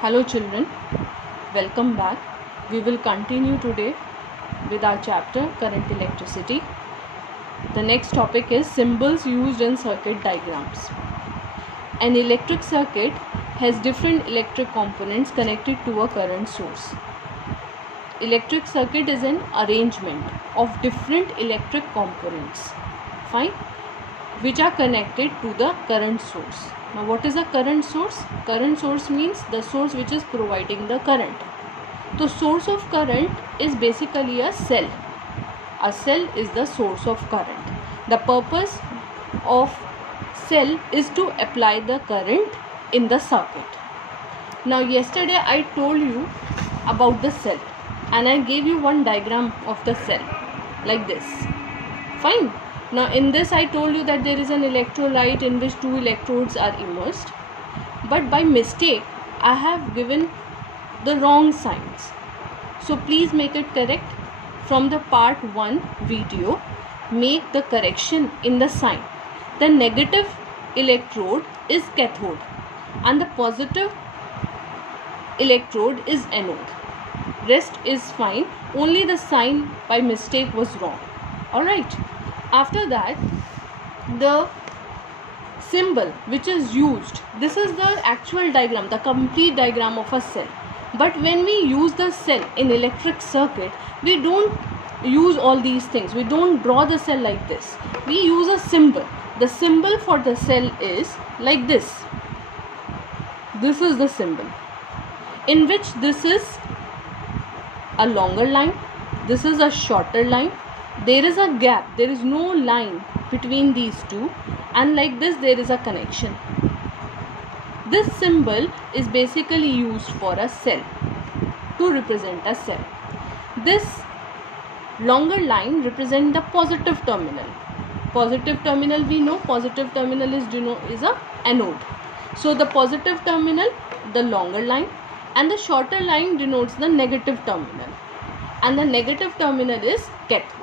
Hello children, welcome back. We will continue today with our chapter Current Electricity. The next topic is symbols used in circuit diagrams. An electric circuit has different electric components connected to a current source. Electric circuit is an arrangement of different electric components, fine, which are connected to the current source. Now what is a current source? Current source means the source which is providing the current. The source of current is basically a cell. A cell is the source of current. The purpose of cell is to apply the current in the circuit. Now yesterday I told you about the cell and I gave you one diagram of the cell like this. Fine. Now in this I told you that there is an electrolyte in which two electrodes are immersed, but by mistake I have given the wrong signs. So please make it correct. From the part 1 video, make the correction in the sign. The negative electrode is cathode and the positive electrode is anode. Rest is fine, only the sign by mistake was wrong. Alright. After that, the symbol which is used, this is the actual diagram, the complete diagram of a cell. But when we use the cell in electric circuit, we don't use all these things. We don't draw the cell like this. We use a symbol. The symbol for the cell is like this. This is the symbol, in which this is a longer line, this is a shorter line. There is a gap, there is no line between these two, and like this there is a connection. This symbol is basically used for a cell, to represent a cell. This longer line represents the positive terminal. Positive terminal, we know positive terminal is a anode. So the positive terminal, the longer line, and the shorter line denotes the negative terminal, and the negative terminal is cathode.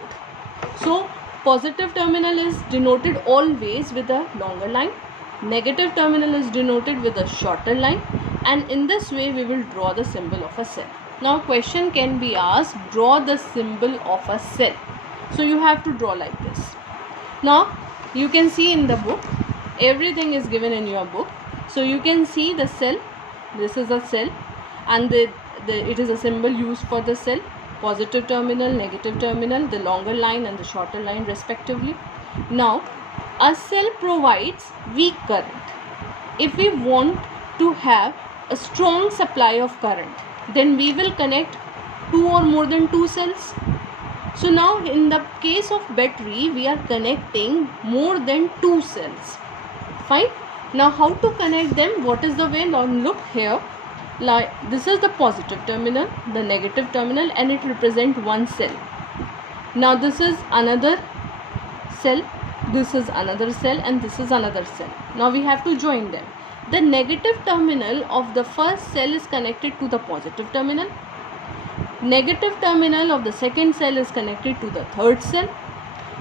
So positive terminal is denoted always with a longer line, negative terminal is denoted with a shorter line, and in this way we will draw the symbol of a cell. Now question can be asked, draw the symbol of a cell. So you have to draw like this. Now you can see in the book, everything is given in your book. So you can see the cell, this is a cell, and it is a symbol used for the cell. Positive terminal, negative terminal, the longer line and the shorter line respectively. Now a cell provides weak current. If we want to have a strong supply of current, then we will connect two or more than two cells. So now in the case of battery, we are connecting more than two cells. Fine. Now how to connect them? What is the way? Now look here. Like this is the positive terminal, the negative terminal, and it represents one cell. Now this is another cell, this is another cell, and this is another cell. Now we have to join them. The negative terminal of the first cell is connected to the positive terminal. Negative terminal of the second cell is connected to the third cell.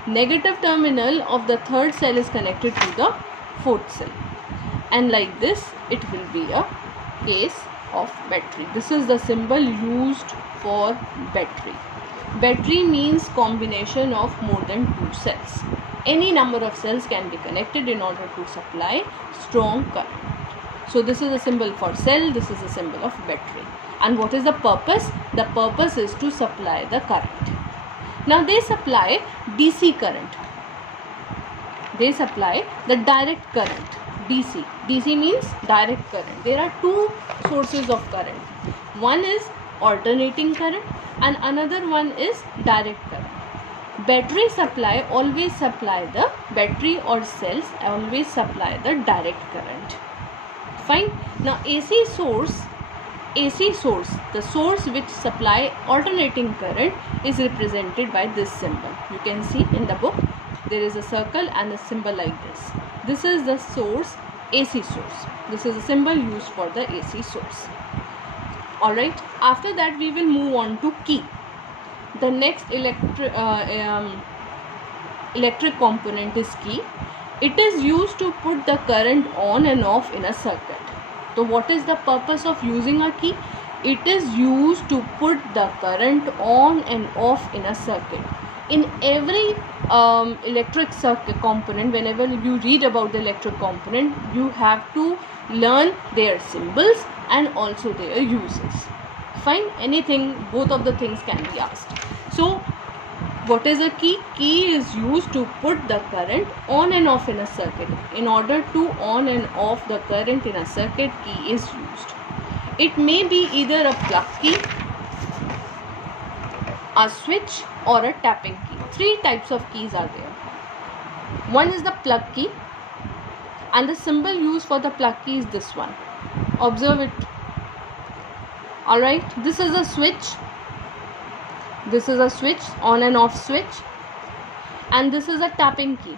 Negative terminal of the third cell is connected to the fourth cell. And like this, it will be a case of battery. This is the symbol used for battery. Battery means combination of more than two cells. Any number of cells can be connected in order to supply strong current. So this is a symbol for cell, this is a symbol of battery. And what is the purpose? The purpose is to supply the current. Now they supply DC current. They supply the direct current. DC. DC means direct current. There are two sources of current. One is alternating current and another one is direct current. Battery supply always supply the battery or cells always supply the direct current. Fine. Now AC source, the source which supply alternating current is represented by this symbol. You can see in the book there is a circle and a symbol like this. This is the source, AC source. This is a symbol used for the AC source. Alright, after that we will move on to key. The next electric component is key. It is used to put the current on and off in a circuit. So what is the purpose of using a key? It is used to put the current on and off in a circuit. In every electric circuit component, whenever you read about the electric component, you have to learn their symbols and also their uses. Fine, anything, both of the things can be asked. So what is a key? Key is used to put the current on and off in a circuit. In order to on and off the current in a circuit, key is used. It may be either a plug key, a switch, or a tapping key. Three types of keys are there. One is the plug key, and the symbol used for the plug key is this one. Observe it. Alright, this is a switch. This is a switch, on and off switch, and this is a tapping key.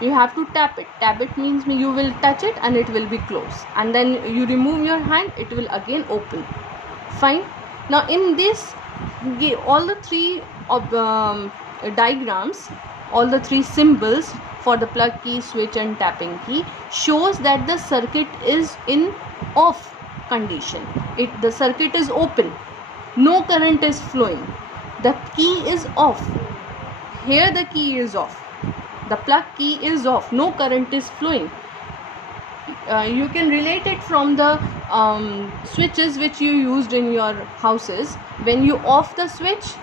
You have to tap it. Tap it means you will touch it and it will be closed, and then you remove your hand, it will again open. Fine. Now in this, all the three diagrams, all the three symbols for the plug key, switch and tapping key shows that the circuit is in off condition. The circuit is open, no current is flowing, the key is off. Here the key is off, the plug key is off, no current is flowing. You can relate it from the switches which you used in your houses. When you off the switch,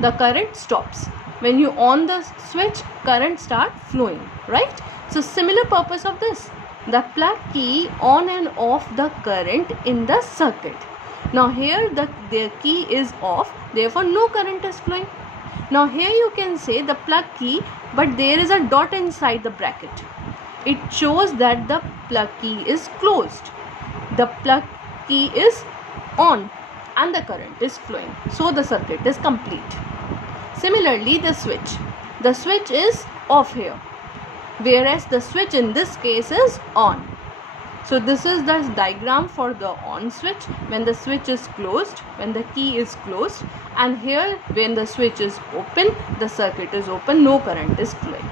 the current stops. When you on the switch, current start flowing, right? So similar purpose of this, the plug key on and off the current in the circuit. Now here the key is off, therefore no current is flowing. Now here you can say the plug key, but there is a dot inside the bracket. It shows that the plug key is closed. The plug key is on and the current is flowing. So the circuit is complete. Similarly, the switch is off here, whereas the switch in this case is on. So this is the diagram for the on switch, when the switch is closed, when the key is closed, and here when the switch is open, the circuit is open, no current is flowing.